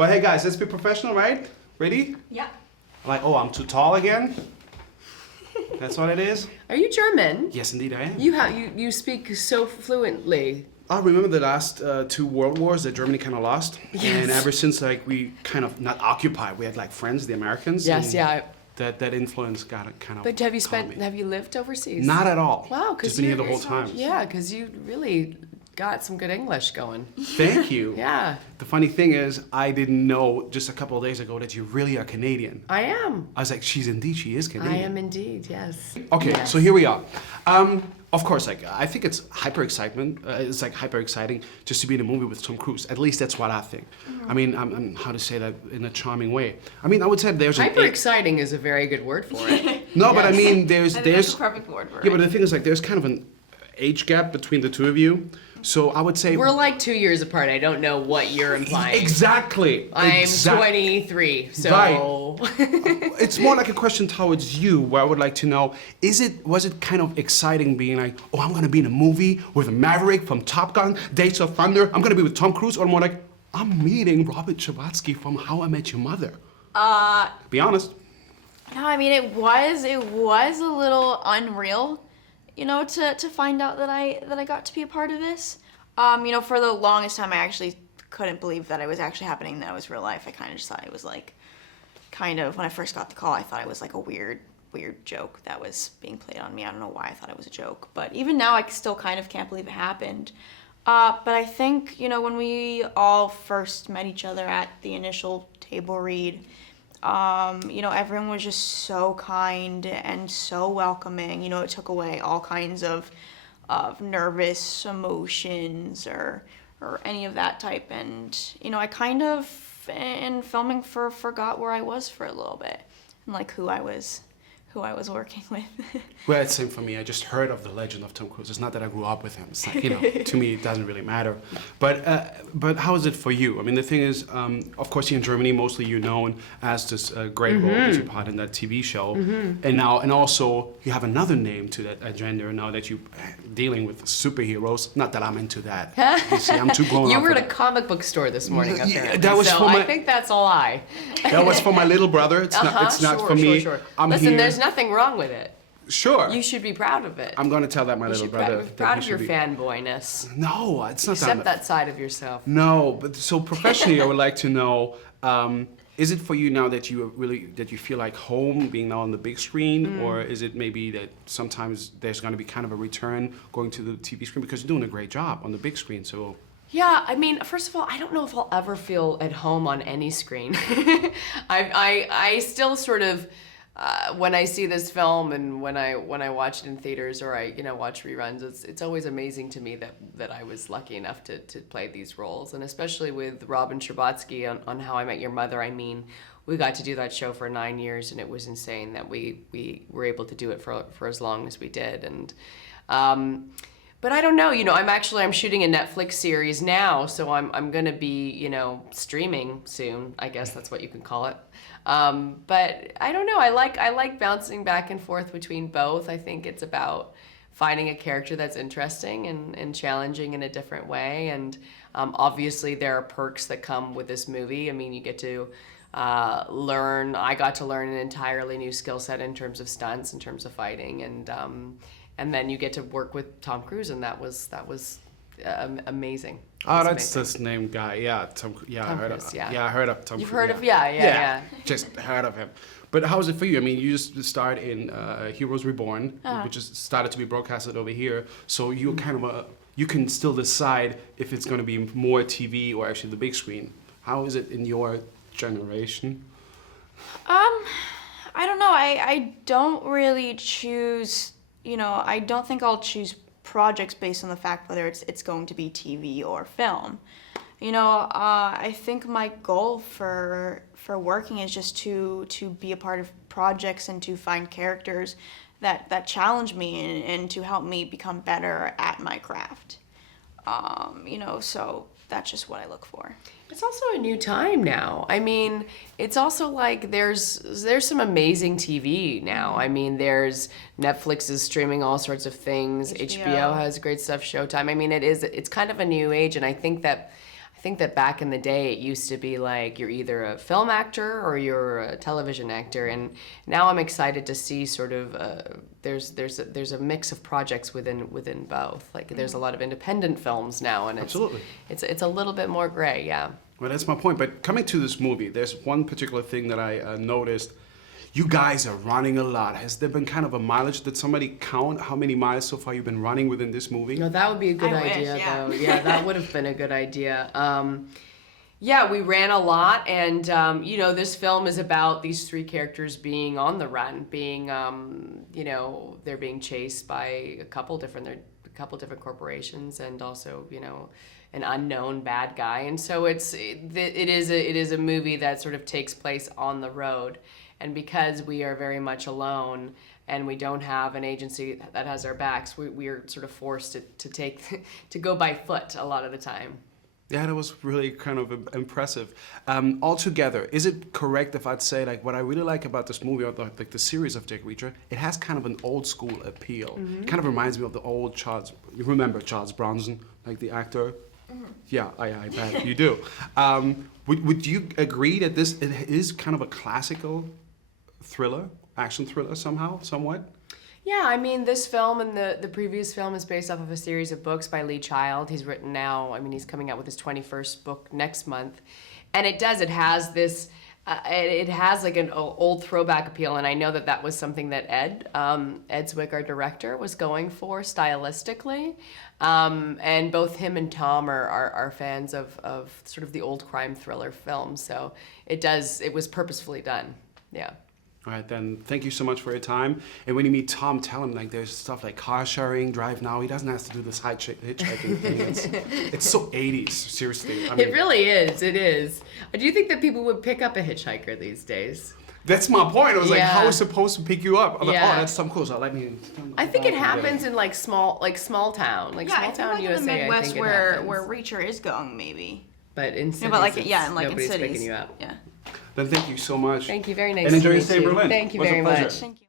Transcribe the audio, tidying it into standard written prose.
But hey guys, let's be professional, right? Ready? Yeah. Like, oh, I'm too tall again? That's what it is? Are you German? Yes, indeed I am. You speak so fluently. I remember the last 2 world wars that Germany kind of lost. Yes. And ever since, like, we kind of not occupied, we had like friends, the Americans. Yes, yeah. That influence got kind of. But have you lived overseas? Not at all. Wow, just been here the whole time. Yeah, because you really got some good English going. Thank you. Yeah. The funny thing is, I didn't know just a couple of days ago that you really are Canadian. I am. I was like, she is Canadian. I am indeed, yes. Okay, Yes. so here we are. Of course, like I think it's hyper excitement. It's like hyper exciting just to be in a movie with Tom Cruise. At least that's what I think. I mean, I'm how to say that in a charming way. I mean, I would say there's Hyper exciting is a very good word for it. No, but I mean, That's a perfect word for it. Yeah, but the thing is, like, there's kind of an age gap between the two of you. So I would say We're like 2 years apart. I don't know what you're implying. Exactly. I'm 23, so Right. It's more like a question towards you, where I would like to know: was it kind of exciting being like, oh, I'm gonna be in a movie with a Maverick from Top Gun, Days of Thunder. I'm gonna be with Tom Cruise, or more like, I'm meeting Robert Schabatsky from How I Met Your Mother. Be honest. No, I mean it was a little unreal, you know, to find out that I got to be a part of this. You know, for the longest time I actually couldn't believe that it was actually happening, that it was real life. I kind of just thought it was like, kind of, when I first got the call, I thought it was like a weird joke that was being played on me. I don't know why I thought it was a joke, but even now I still kind of can't believe it happened. But I think, you know, when we all first met each other at the initial table read, you know, everyone was just so kind and so welcoming. You know, it took away all kinds of nervous emotions or any of that type. And, you know, I kind of, in filming, forgot where I was for a little bit and like who I was working with. Well, it's same for me. I just heard of the legend of Tom Cruise. It's not that I grew up with him. It's like, you know, to me it doesn't really matter. But how is it for you? I mean, the thing is, of course, here in Germany, mostly you're known as this great role that you played in that TV show, and also you have another name to that agenda now that you're dealing with superheroes. Not that I'm into that. You see, I'm too grown up. You were for at a comic book store this morning, Yeah, apparently. that was so for my- I think that's a lie. That was for my little brother. It's not sure, for me. Sure. I'm Listen, here. there's nothing wrong with it. Sure. You should be proud of it. I'm going to tell that my You little should brother. be that proud he of your should be- fanboyness. No, it's not Accept that side of yourself. No, but so professionally, I would like to know: is it for you now that you feel like home, being now on the big screen, or is it maybe that sometimes there's going to be kind of a return going to the TV screen because you're doing a great job on the big screen? So. Yeah, I mean, first of all, I don't know if I'll ever feel at home on any screen. I still sort of, when I see this film and when I watch it in theaters or I watch reruns, it's always amazing to me that I was lucky enough to play these roles, and especially with Robin Schabatsky on How I Met Your Mother. I mean, we got to do that show for 9 years, and it was insane that we were able to do it for as long as we did, and. But I don't know, I'm shooting a Netflix series now, so I'm gonna be, streaming soon. I guess that's what you can call it. But I don't know, I like bouncing back and forth between both. I think it's about finding a character that's interesting and challenging in a different way. And obviously there are perks that come with this movie. I mean, you get to I got to learn an entirely new skill set in terms of stunts, in terms of fighting, and then you get to work with Tom Cruise, and that was amazing. Oh, that's this name guy. Yeah, Tom. Yeah, Tom I heard Cruise, of. yeah. Yeah, I heard of Tom. You've Cruise, heard of yeah. Just heard of him. But how is it for you? I mean, you just starred in Heroes Reborn, which is started to be broadcasted over here. So you kind of you can still decide if it's going to be more TV or actually the big screen. How is it in your generation? I don't know. I don't really choose. I don't think I'll choose projects based on the fact whether it's going to be TV or film. I think my goal for working is just to be a part of projects and to find characters that challenge me and to help me become better at my craft. So that's just what I look for. It's also a new time now. I mean, it's also like there's some amazing TV now. I mean, there's Netflix is streaming all sorts of things. HBO has great stuff. Showtime. I mean, it's kind of a new age, and I think I think that back in the day, it used to be like you're either a film actor or you're a television actor, and now I'm excited to see sort of there's a mix of projects within both. Like there's a lot of independent films now, and Absolutely. it's a little bit more gray, yeah. Well, that's my point. But coming to this movie, there's one particular thing that I noticed. You guys are running a lot. Has there been kind of a mileage? Did somebody count how many miles so far you've been running within this movie? No, that would be a good I wish, idea, yeah. though. Yeah, that would have been a good idea. Yeah, we ran a lot, and you know, this film is about these three characters being on the run, being you know, they're being chased by a couple different corporations, and also, you know, an unknown bad guy. And so it is a movie that sort of takes place on the road. And because we are very much alone and we don't have an agency that has our backs, we are sort of forced to go by foot a lot of the time. Yeah, that was really kind of impressive. Altogether, is it correct if I'd say, like, what I really like about this movie, or the series of Jack Reacher, it has kind of an old school appeal. Mm-hmm. It kind of reminds me of the old Charles, you remember Charles Bronson, like the actor? Mm-hmm. Yeah, I bet you do. Would you agree that this it is kind of a classical thriller, action thriller somehow, somewhat? Yeah, I mean, this film and the previous film is based off of a series of books by Lee Child. He's written now, I mean, he's coming out with his 21st book next month. And it has this, it has like an old throwback appeal. And I know that was something that Ed Zwick, our director, was going for stylistically. And both him and Tom are fans of sort of the old crime thriller films. So it was purposefully done, yeah. All right, then, thank you so much for your time. And when you meet Tom, tell him, like, there's stuff like car sharing, drive now. He doesn't have to do this hitchhiking thing. It's so 80s, seriously. I mean, It really is, it is. Do you think that people would pick up a hitchhiker these days? that's my point. I was like, Yeah. how is it supposed to pick you up? I'm like, Yeah. oh, that's Tom Cruise. Let me... I think it happens in like small town, like Yeah, small I feel town like USA. in the Midwest I think it where happens. Reacher is going, maybe. But in cities, Yeah, but like in nobody's cities. picking you up. Yeah. Then thank you so much. Thank you, very nice. And enjoy to your meet stay in you. Berlin. Thank you It was a very pleasure. much. Thank you.